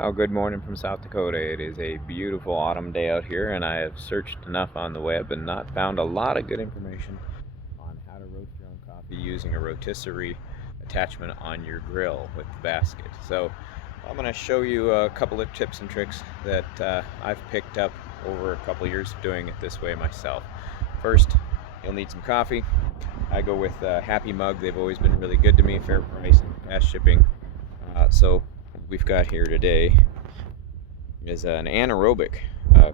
Well, good morning from South Dakota. It is a beautiful autumn day out here, and I have searched enough on the web and not found a lot of good information on how to roast your own coffee using a rotisserie attachment on your grill with the basket. So I'm going to show you a couple of tips and tricks that I've picked up over a couple of years of doing it this way myself. First, you'll need some coffee. I go with Happy Mug. They've always been really good to me, fair price, fast shipping. So we've got here today is an anaerobic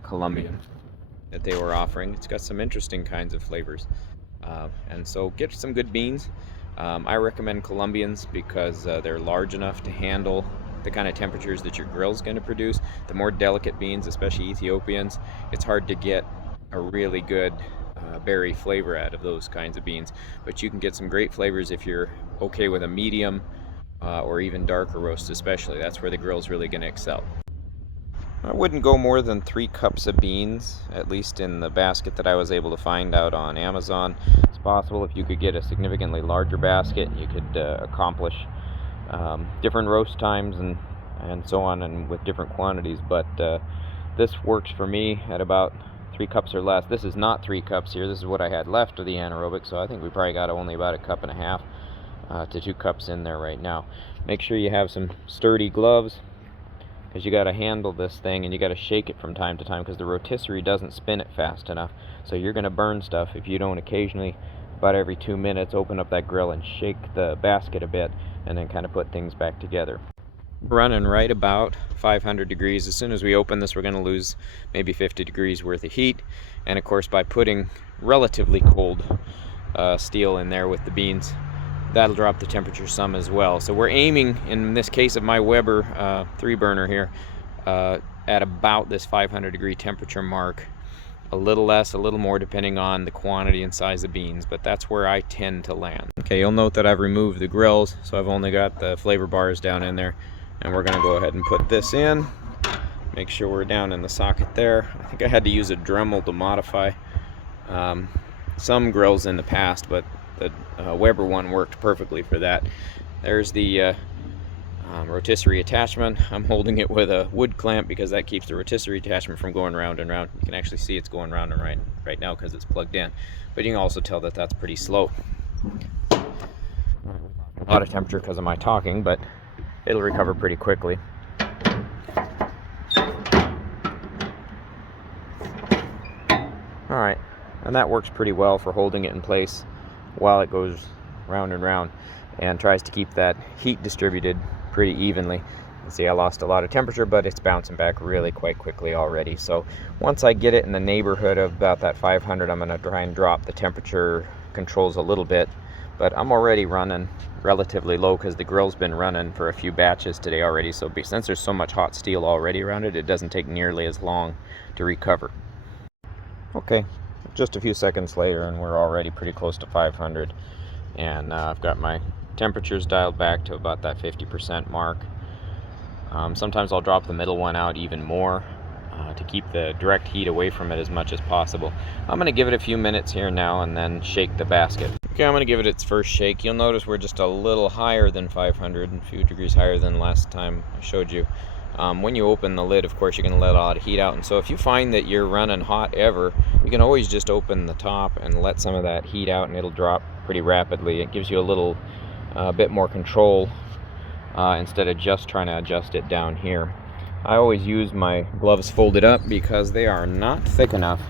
Colombian that they were offering. It's got some interesting kinds of flavors, and so get some good beans. I recommend Colombians because they're large enough to handle the kind of temperatures that your grill's going to produce. The more delicate beans, especially Ethiopians, it's hard to get a really good berry flavor out of those kinds of beans, but you can get some great flavors if you're okay with a medium or even darker roast. Especially, that's where the grill's really going to excel. I wouldn't go more than 3 cups of beans, at least in the basket that I was able to find out on Amazon. It's possible if you could get a significantly larger basket, you could accomplish different roast times and so on, and with different quantities, but this works for me at about 3 cups or less. This is not 3 cups here. This is what I had left of the anaerobic, so I think we probably got only about 1.5 cups to 2 cups in there right now. Make sure you have some sturdy gloves, because you got to handle this thing and you got to shake it from time to time, because the rotisserie doesn't spin it fast enough. So you're going to burn stuff if you don't occasionally, about every 2 minutes, open up that grill and shake the basket a bit and then kind of put things back together. Running right about 500 degrees. As soon as we open this, we're going to lose maybe 50 degrees worth of heat, and of course by putting relatively cold steel in there with the beans, that'll drop the temperature some as well. So we're aiming, in this case of my Weber 3-burner here, at about this 500 degree temperature mark. A little less, a little more, depending on the quantity and size of beans, but that's where I tend to land. Okay, you'll note that I've removed the grills, so I've only got the flavor bars down in there, and we're going to go ahead and put this in. Make sure we're down in the socket there. I think I had to use a Dremel to modify some grills in the past, but the Weber one worked perfectly for that. There's the rotisserie attachment. I'm holding it with a wood clamp because that keeps the rotisserie attachment from going round and round. You can actually see it's going round and right now because it's plugged in, but you can also tell that that's pretty slow. A lot of temperature because of my talking, but it'll recover pretty quickly. Alright, and that works pretty well for holding it in place while it goes round and round, and tries to keep that heat distributed pretty evenly. You see I lost a lot of temperature, but it's bouncing back really quite quickly already. So once I get it in the neighborhood of about that 500, I'm going to try and drop the temperature controls a little bit, but I'm already running relatively low because the grill's been running for a few batches today already. So since there's so much hot steel already around it, it doesn't take nearly as long to recover. Okay, just a few seconds later and we're already pretty close to 500, and I've got my temperatures dialed back to about that 50% mark. Sometimes I'll drop the middle one out even more to keep the direct heat away from it as much as possible. I'm going to give it a few minutes here now and then shake the basket. Okay, I'm going to give it its first shake. You'll notice we're just a little higher than 500 and a few degrees higher than last time I showed you. When you open the lid, of course, you're going to let a lot of heat out, and so if you find that you're running hot ever, you can always just open the top and let some of that heat out and it'll drop pretty rapidly. It gives you a little bit more control instead of just trying to adjust it down here. I always use my gloves folded up because they are not thick enough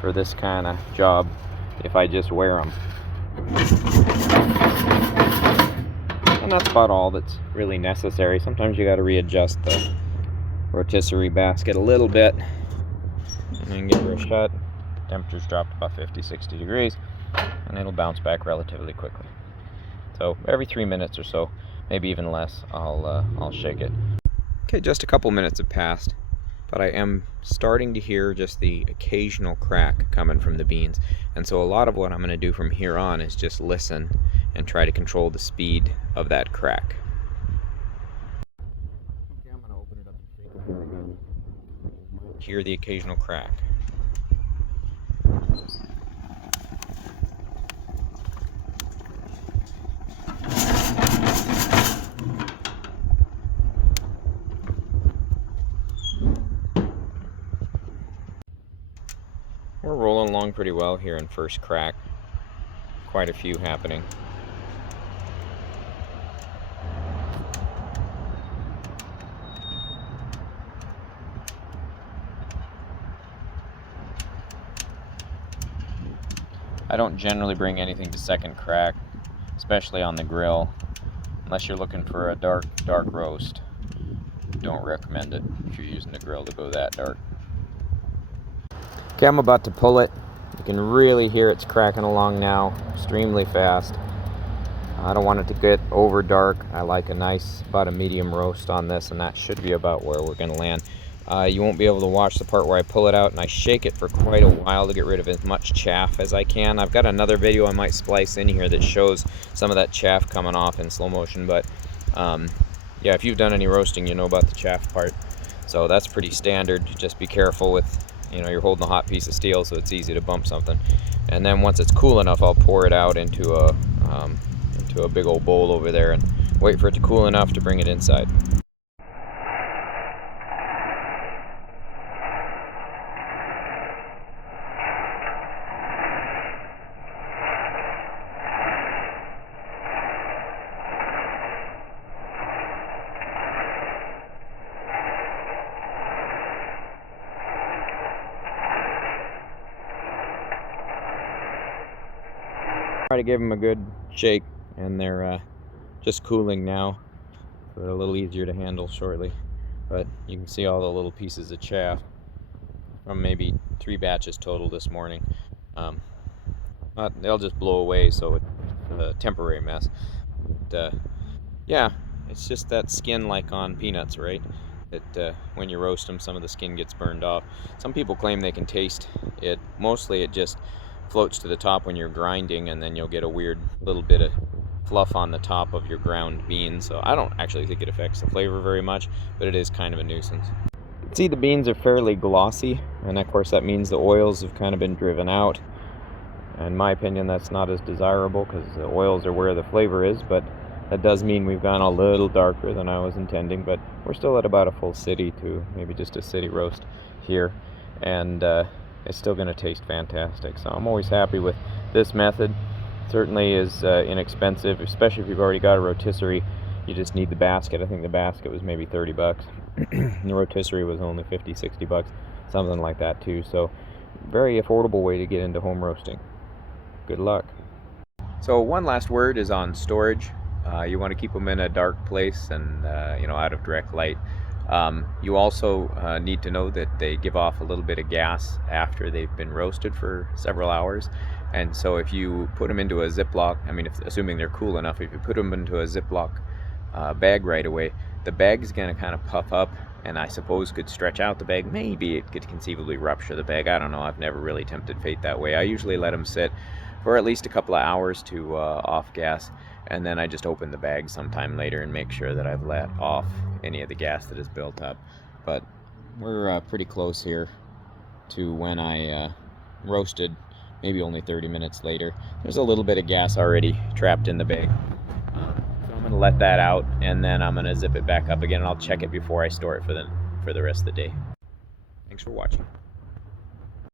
for this kind of job if I just wear them. And that's about all that's really necessary. Sometimes you got to readjust the rotisserie basket a little bit and then give her a shut. Temperature's dropped about 50-60 degrees and it'll bounce back relatively quickly. So every 3 minutes or so, maybe even less, I'll shake it. Okay, just a couple minutes have passed, but I am starting to hear just the occasional crack coming from the beans, and so a lot of what I'm going to do from here on is just listen and try to control the speed of that crack. Okay, I'm going to open it up and shake it here again. Hear the occasional crack. We're rolling along pretty well here in first crack. Quite a few happening. I don't generally bring anything to second crack, especially on the grill, unless you're looking for a dark roast. Don't recommend it if you're using the grill to go that dark. Okay, I'm about to pull it. You can really hear it's cracking along now, extremely fast. I don't want it to get over dark. I like a nice, about a medium roast on this, and that should be about where we're gonna land. You won't be able to watch the part where I pull it out and I shake it for quite a while to get rid of as much chaff as I can. I've got another video I might splice in here that shows some of that chaff coming off in slow motion, but yeah, if you've done any roasting, you know about the chaff part. So that's pretty standard. Just be careful with, you're holding a hot piece of steel, so it's easy to bump something. And then once it's cool enough, I'll pour it out into a big old bowl over there and wait for it to cool enough to bring it inside. Try to give them a good shake, and they're just cooling now, so they're a little easier to handle shortly. But you can see all the little pieces of chaff from maybe 3 batches total this morning. They'll just blow away, so it's a temporary mess. But, yeah, it's just that skin, like on peanuts, right? That when you roast them, some of the skin gets burned off. Some people claim they can taste it. Mostly it just floats to the top when you're grinding, and then you'll get a weird little bit of fluff on the top of your ground beans. So I don't actually think it affects the flavor very much, but it is kind of a nuisance. You can see the beans are fairly glossy, and of course that means the oils have kind of been driven out. In my opinion, that's not as desirable because the oils are where the flavor is, but that does mean we've gone a little darker than I was intending, but we're still at about a full city to maybe just a city roast here, and it's still going to taste fantastic. So I'm always happy with this method. Certainly is inexpensive, especially if you've already got a rotisserie. You just need the basket. I think the basket was maybe 30 bucks. The rotisserie was only 50, 60 bucks, something like that too. So very affordable way to get into home roasting. Good luck. So one last word is on storage. You want to keep them in a dark place and out of direct light. You also need to know that they give off a little bit of gas after they've been roasted for several hours, and so if you put them into a Ziploc, assuming they're cool enough, if you put them into a Ziploc bag right away, the bag's going to kind of puff up, and I suppose could stretch out the bag. Maybe it could conceivably rupture the bag. I don't know. I've never really tempted fate that way. I usually let them sit for at least a couple of hours to off gas, and then I just open the bag sometime later and make sure that I've let off any of the gas that is built up. But we're pretty close here to when I roasted, maybe only 30 minutes later. There's a little bit of gas already trapped in the bag. So I'm gonna let that out, and then I'm gonna zip it back up again, and I'll check it before I store it for the rest of the day. Thanks for watching.